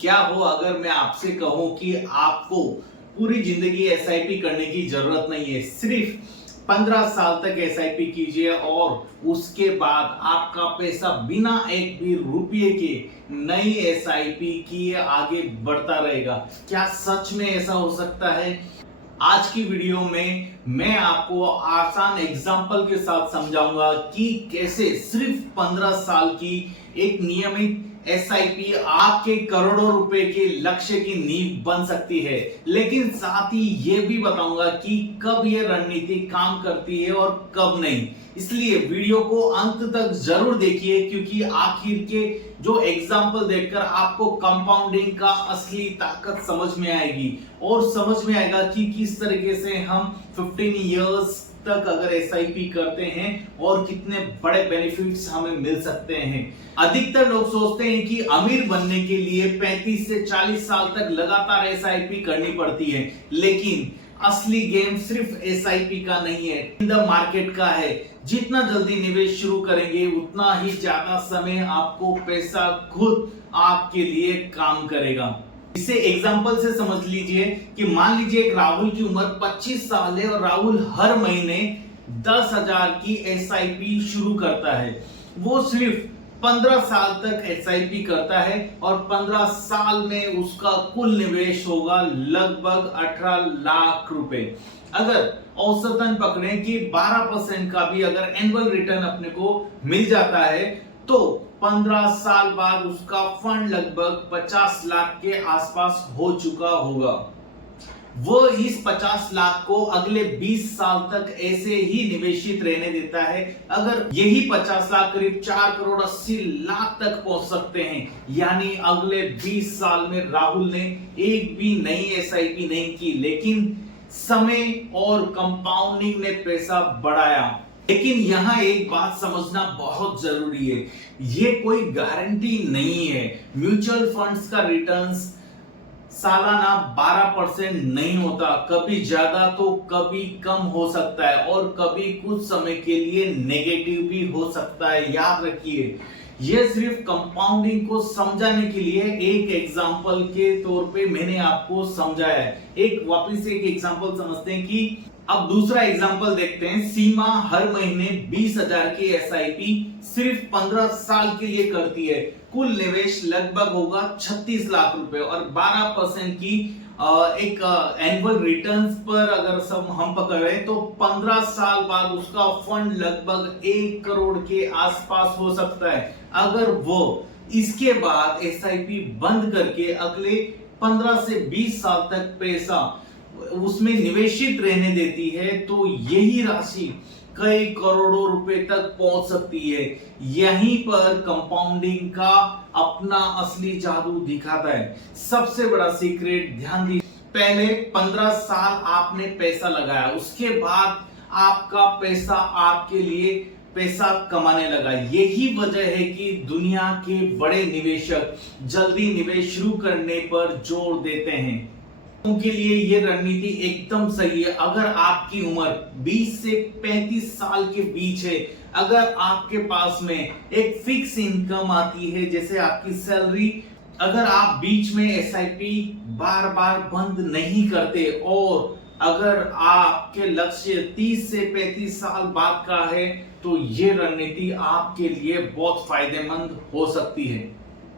क्या हो अगर मैं आपसे कहूं कि आपको पूरी जिंदगी एसआईपी करने की जरूरत नहीं है, सिर्फ 15 साल तक एसआईपी कीजिए और उसके बाद आपका पैसा बिना एक भी रुपये के नई एसआईपी की आगे बढ़ता रहेगा। क्या सच में ऐसा हो सकता है? आज की वीडियो में मैं आपको आसान एग्जाम्पल के साथ समझाऊंगा कि कैसे सिर्फ 15 साल की एक नियमित एसआईपी आपके करोड़ों रुपए के लक्ष्य की नींव बन सकती है। लेकिन साथ ही यह भी बताऊंगा कि कब यह रणनीति काम करती है और कब नहीं। इसलिए वीडियो को अंत तक जरूर देखिए, क्योंकि आखिर के जो एग्जाम्पल देखकर आपको कंपाउंडिंग का असली ताकत समझ में आएगी और समझ में आएगा कि किस तरीके से हम 15 इयर्स तक अगर एसआईपी करते हैं और कितने बड़े बेनिफिट्स हमें मिल सकते हैं। अधिकतर लोग सोचते हैं कि अमीर बनने के लिए 35 से 40 साल तक लगातार एसआईपी करनी पड़ती है, लेकिन असली गेम सिर्फ एसआईपी का नहीं है, इन द मार्केट का है। जितना जल्दी निवेश शुरू करेंगे उतना ही ज्यादा समय आपको पैसा खुद आपके लिए काम करेगा। इसे एग्जांपल से समझ लीजिए कि मान लीजिए एक राहुल की उम्र 25 साल है और राहुल हर महीने 10,000 की एसआईपी शुरू करता है। वो सिर्फ 15 साल तक एसआईपी करता है और 15 साल में उसका कुल निवेश होगा लगभग 18 लाख रुपए। अगर औसतन पकड़ें कि 12% का भी अगर एनुअल रिटर्न अपने को मिल जाता है तो 15 साल बाद उसका फंड लगभग 50 लाख के आसपास हो चुका होगा। वो इस 50 लाख को अगले 20 साल तक ऐसे ही निवेशित रहने देता है। अगर यही 50 लाख करीब 4 करोड़ 80 लाख तक पहुंच सकते हैं, यानी अगले 20 साल में राहुल ने एक भी नई एसआईपी नहीं की, लेकिन समय और कंपाउंडिंग ने पैसा बढ़ाया। लेकिन यहां एक बात समझना बहुत जरूरी है, ये कोई गारंटी नहीं है। म्यूचुअल फंड्स का रिटर्न्स सालाना 12% नहीं होता, कभी ज्यादा तो कभी कम हो सकता है और कभी कुछ समय के लिए नेगेटिव भी हो सकता है। याद रखिए, यह सिर्फ कंपाउंडिंग को समझाने के लिए एक एग्जांपल के तौर पे मैंने आपको समझाया है। एक वापस एक एग्जांपल समझते हैं कि अब दूसरा एग्जांपल देखते हैं। सीमा हर महीने 20,000 की एसआईपी सिर्फ 15 साल के लिए करती है। कुल निवेश लगभग होगा 36 लाख रुपए और 12% की एक एनुअल रिटर्न्स पर अगर सब हम पकड़े तो 15 साल बाद उसका फंड लगभग 1 करोड़ के आसपास हो सकता है। अगर वो इसके बाद एसआईपी बंद करके अगले 15 से 20 साल तक पैसा उसमें निवेशित रहने देती है तो यही राशि कई करोड़ों रुपए तक पहुंच सकती है। यहीं पर कंपाउंडिंग का अपना असली जादू दिखाता है। सबसे बड़ा सीक्रेट ध्यान दीजिए, पहले 15 साल आपने पैसा लगाया, उसके बाद आपका पैसा आपके लिए पैसा कमाने लगा। यही वजह है कि दुनिया के बड़े निवेशक जल्दी निवेश शुरू करने पर जोर देते हैं। उनके लिए यह रणनीति एकदम सही है। अगर आपकी उम्र 20 से 35 साल के बीच है, अगर आपके पास में एक फिक्स इनकम आती है जैसे आपकी सैलरी, अगर आप बीच में एसआईपी बार बार बंद नहीं करते और अगर आपके लक्ष्य 30 से 35 साल बाद का है तो यह रणनीति आपके लिए बहुत फायदेमंद हो सकती है।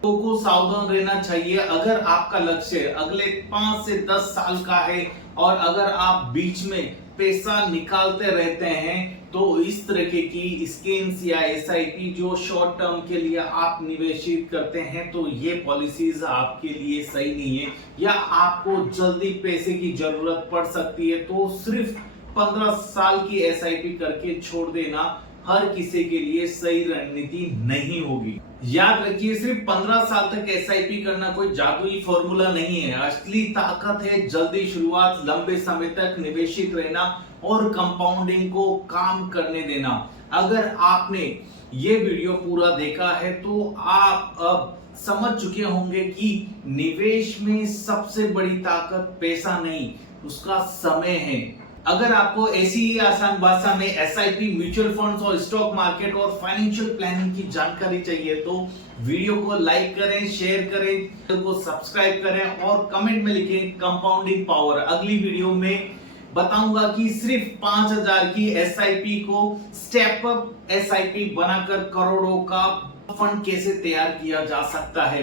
लोगों को सावधान रहना चाहिए। अगर आपका लक्ष्य अगले 5 से 10 साल का है और अगर आप बीच में पैसा निकालते रहते हैं तो इस तरह की स्कीम्स या एसआईपी जो शॉर्ट टर्म के लिए आप निवेशित करते हैं तो ये पॉलिसीज आपके लिए सही नहीं है, या आपको जल्दी पैसे की जरूरत पड़ सकती है तो सिर्फ 15 साल की एसआईपी करके छोड़ देना हर किसी के लिए सही रणनीति नहीं होगी। याद रखिए, सिर्फ 15 साल तक एसआईपी करना कोई जादुई फॉर्मूला नहीं है। असली ताकत है जल्दी शुरुआत, लंबे समय तक निवेशित रहना और कंपाउंडिंग को काम करने देना। अगर आपने ये वीडियो पूरा देखा है तो आप अब समझ चुके होंगे कि निवेश में सबसे बड़ी ताकत पैसा नहीं, उसका समय है। अगर आपको ऐसी ही आसान भाषा में एसआईपी, म्यूचुअल फंड्स और स्टॉक मार्केट और फाइनेंशियल प्लानिंग की जानकारी चाहिए तो वीडियो को लाइक करें, शेयर करें, चैनल को सब्सक्राइब करें और कमेंट में लिखें कंपाउंडिंग पावर। अगली वीडियो में बताऊंगा कि सिर्फ 5,000 की एसआईपी को स्टेप अप एसआईपी बनाकर करोड़ों का फंड कैसे तैयार किया जा सकता है।